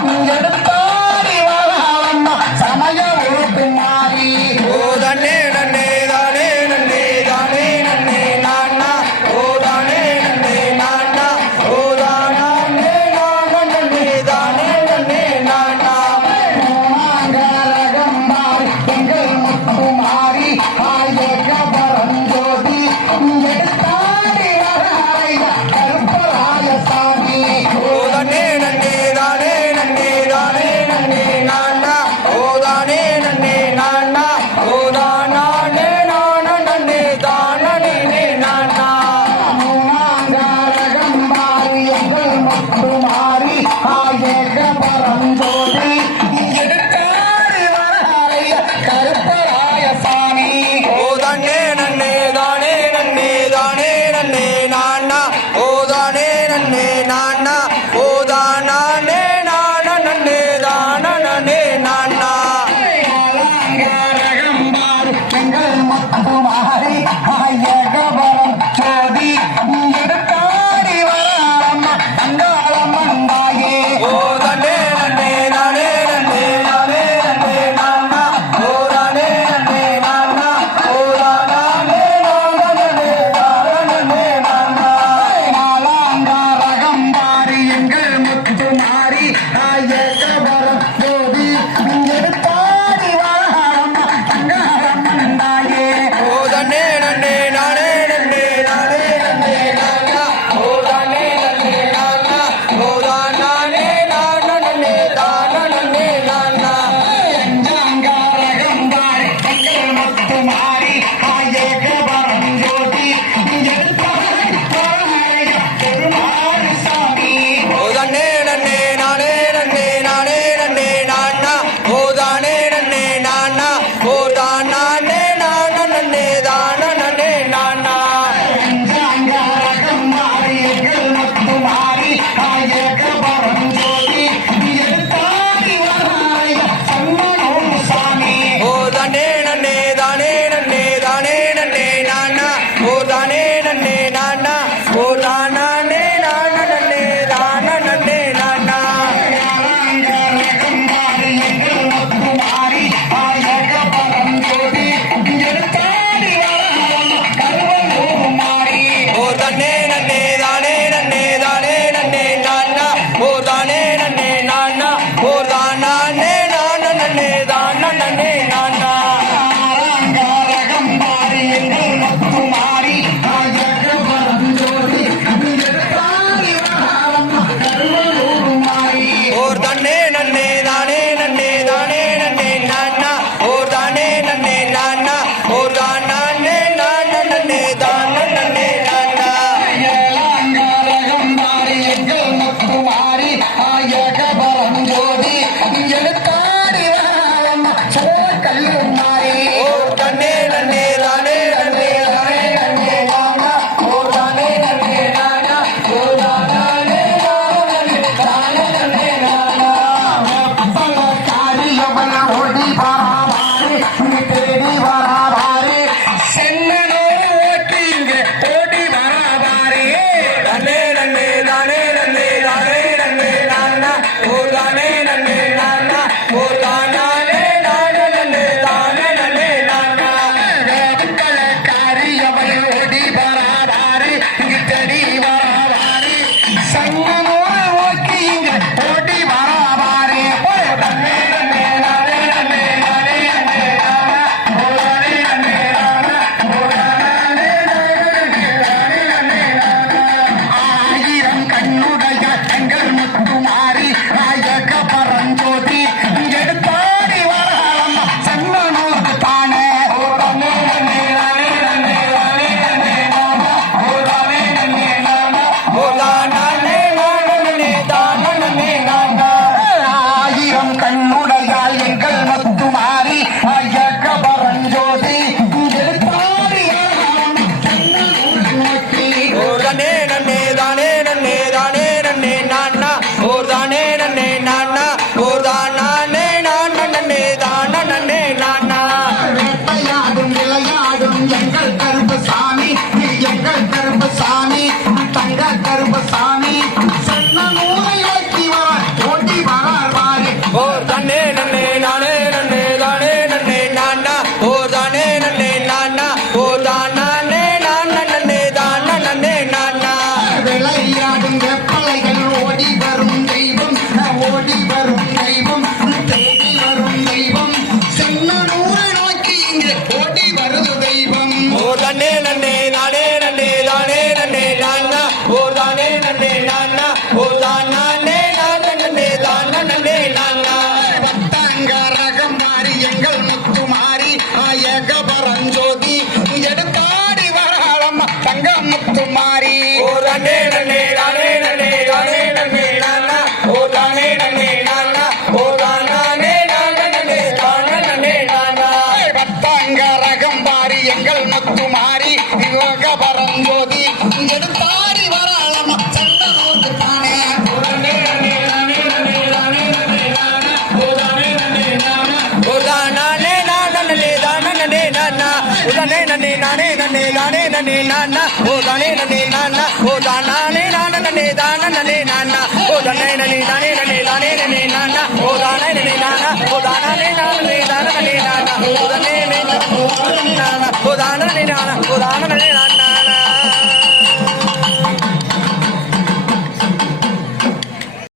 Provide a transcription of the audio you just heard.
எடுத்தாடி வராளம்மா சமய உருட்டு மாறி ஓ தானே நன்னே தானே நன்னே தானே நன்னே நானா ஓ தானே நன்னே நானா ஓ தானா நே நானா நன்னே தானே நன்னே நானா மாங்கரகம்பாரி எங்கள் முத்து மாறி ஆயக பரஞ்சோதி எடுத்தாடி வராளையா கருப்பராய சாமி ஓ தானே நன்னே தானே நன்னே தானே நன்னே நானா ஓ தானே நன்னே நானா ஓ தானா நே நானா நன்னே தானா நே நானா மாங்கரகம்பாரி எங்கள் முத்து மாறி ஆயக பரஞ்சோதி எடுத்தாடி வராளையா கருப்பராய சாமி ஓ தானே நன்னே தானே நன்னே தானே நன்னே நானா ஓ தானே நன்னே நானா ஓ தானா நே நானா நன்னே தானா நன்னே நானா மாங்கரகம்பாரி எங்கள் முத்து மாறி ஆயக பரஞ்சோதி எடுத்தாடி வராளம்மா அங்காளம் அந்தாயே ஓ தானே நன்னே தானே நன்னே தானே நன்னே நானா ஓ தானே நன்னே நானா ஓ தானா நே நானா நன்னே தானா நன்னே நானா மாலாங்காரகம்பாரி எங்கள் முத்து மாறி ஆயக பரஞ்சோதி எடுத்தாடி வராளம்மா அங்காளம் அந்தாயே ஓ தானே நன்னே நானே நன்னே நானே நன்னே நானா ஓ தானே நன்னே நானா ஓ தானா நே நானா நன்னே தானா நன்னே நானா அஞ்சாங்காரகம்பாரி எங்கள் முத்து மாறி ஆயக பரஞ்சோதி எடுத்தாடி வராளையா பெருமாள் சாமி ஓ தானே நன்னே நானே நன்னே நானே நன்னே நானா ஓ தானே நன்னே நானா ஓ தானா நே நானா நன்னே தானா நன்னே நானா அஞ்சாங்காரகம்பாரி எங்கள் முத்து மாறி ஆயக பரஞ்சோதி எடுத்தாடி வராளையா சம்மனோம் சாமி ஓ தானே நன்னே தானே நன்னே தானே நன்னே நானா ஓ தானே நன்னே நானா ஓ தானா நே நானா நன்னே தானா நன்னே நானா மாலாங்காரகம்பாரி எங்கள் முத்து மாறி ஆயக பரஞ்சோதி எடுத்தாடி வராளம்மா கருவலூர் மாறி ஓ தானே நன்னே தானே நன்னே தானே நன்னே நானா ஓ தானே நன்னே நானா ஓ தானா நே நானா நன்னே தானா நன்னே நானா மாலாங்காரகம்பாரி எங்கள் முத்து மாறி ஆயக பரஞ்சோதி எடுத்தாடி வராளம்மா கருவலூர் மாறி ஓ தானே நன்னே தானே நன்னே தானே நன்னே நானா ஓ தானே நன்னே நானா ஓ தானா நே நானா நன்னே தானா நன்னே நானா ஏலாங்காரகம்பாரி எங்கள் முத்து மாறி ஆயக பரஞ்சோதி எடுத்தாடி வராளம்மா சோழக்கல்லூர் மாறி ஓ தானே நன்னே தானே நன்னே தானே நன்னே நானா ஓ தானே நன்னே நானா ஓ தானா நே நானா நன்னே தானா நன்னே நானா காரியவன ஓடி வராவாரு தேடி வராவாரு சென்னனோடு ஓட்டி இங்க ஓடி வராவாரு தானே நன்னே தானே நன்னே தானே நன்னே நானா ஓ தெய்வம் தேடி வரும் தெய்வம் சென்னனூரை நோக்கி இங்கே ஓடி வருது தெய்வம் ஓ தானே நன்னே நானே நன்னே தானே நன்னே நானா ஓ தானே நன்னே நானா ஓ தானே நானே நன்னே தானே நன்னே நானா பத்தாங்க ரகம் மாறி எங்கள் முத்து மாறி ஆயக பரஞ்சோதி எடுத்தாடி வராளம்மா தங்க முத்து மாறி ஓ தானே நன்னே தானே நன்னே தானே நன்னே நானா ஓ தானே நன்னே நானா ஓ தானே நானே நன்னே தானே நன்னே நானா பத்தாங்க ரகம் மாறி எங்கள் முத்து மாறி யோக பரஞ்சோதி எடுத்தாடி வராளம்மா தங்க முத்து தானே ஓ தானே நன்னே தானே நன்னே தானே நன்னே நானா ஓ தானே நன்னே நானா ஓ தானே நானே நன்னே தானே நன்னே நானா ஓ தானே நன்னே நானே நன்னே தானே நன்னே நானா ஓ தானே நன்னே நானா ஓ தானே நானே நன்னே தானே நன்னே நானா ஓ தானே நன்னே தானே நன்னே தானே நன்னே நானா